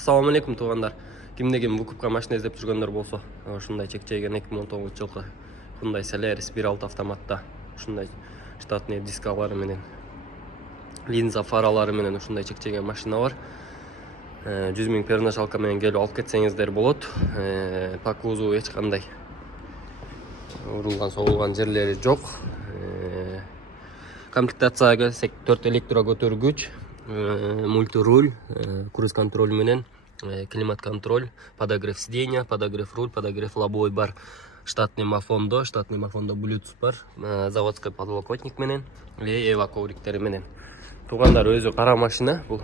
Assalamu alaikum туугандар. Кимде ким вукупка машина издеп жүргөндөр болсо, ушундай чекчейген 2019 жылкы Hyundai Solaris 1.6 автоматта ушундай штатный дискалары менен, линза фаралары менен ушундай чекчейген машина бар. 100 000 перначалка менен келип алып кетсеңиздер болот. По кузову эч кандай урулган, соғулган жерлери жок. Комплектацияга келсек 4 электро көтөргүч, мультируль, круиз контроль менен, климат контроль, подогрев сиденья, подогрев руль, подогрев лобовой бар, штатный мафондо Bluetooth бар, заводской подлокотник менен, эва ковриктери менен. Туугандар, өзү кара машина, бул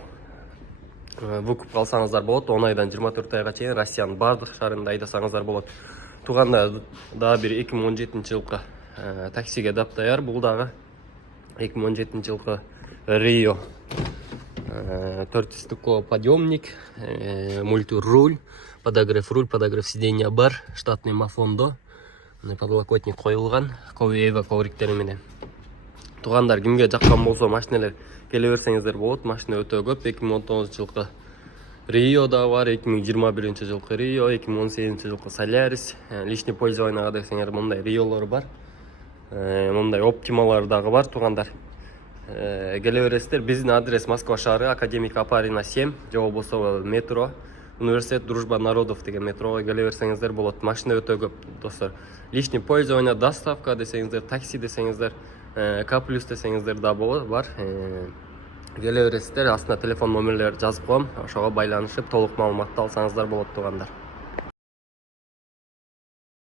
вукуп алсаңыздар болот, 10 айдан 24 айга чейин Россиянын бардык шаарында айдасаңыздар болот. Туугандар, дагы бир 2017 жылкы таксиге даптаяр, бул дагы 2017 жылкы Rio 4 стеклоподъемник, мультируль, подогрев руль, подогрев сиденья бар, штатный мафондо, подлокотник коюлган, эва ковриктери менен. Туугандар, кимге жаккан болсо машиналар келе берсеңиздер болот. Машина өтө көп. 2019 жылкы Rio да бар, 2021 жылкы Rio, 2018 жылкы Solaris, личный пользованияга десеңер мындай Rio'лор бар. Мындай оптималар дагы бар, туугандар. Келе бересиздер. Биздин адрес Москва шаары, Академик Апарина 7, же болбосо метро, университет Дружба народов деген метрого келе берсеңиздер болот. Машина өтө көп, достор. Личный пользование, доставка десеңиздер, такси десеңиздер, К+ десеңиздер да бар. Келе бересиздер. Астына телефон номерлерди жазып коем. Ошого байланышып толук маалыматты алсаңыздар болот, туугандар.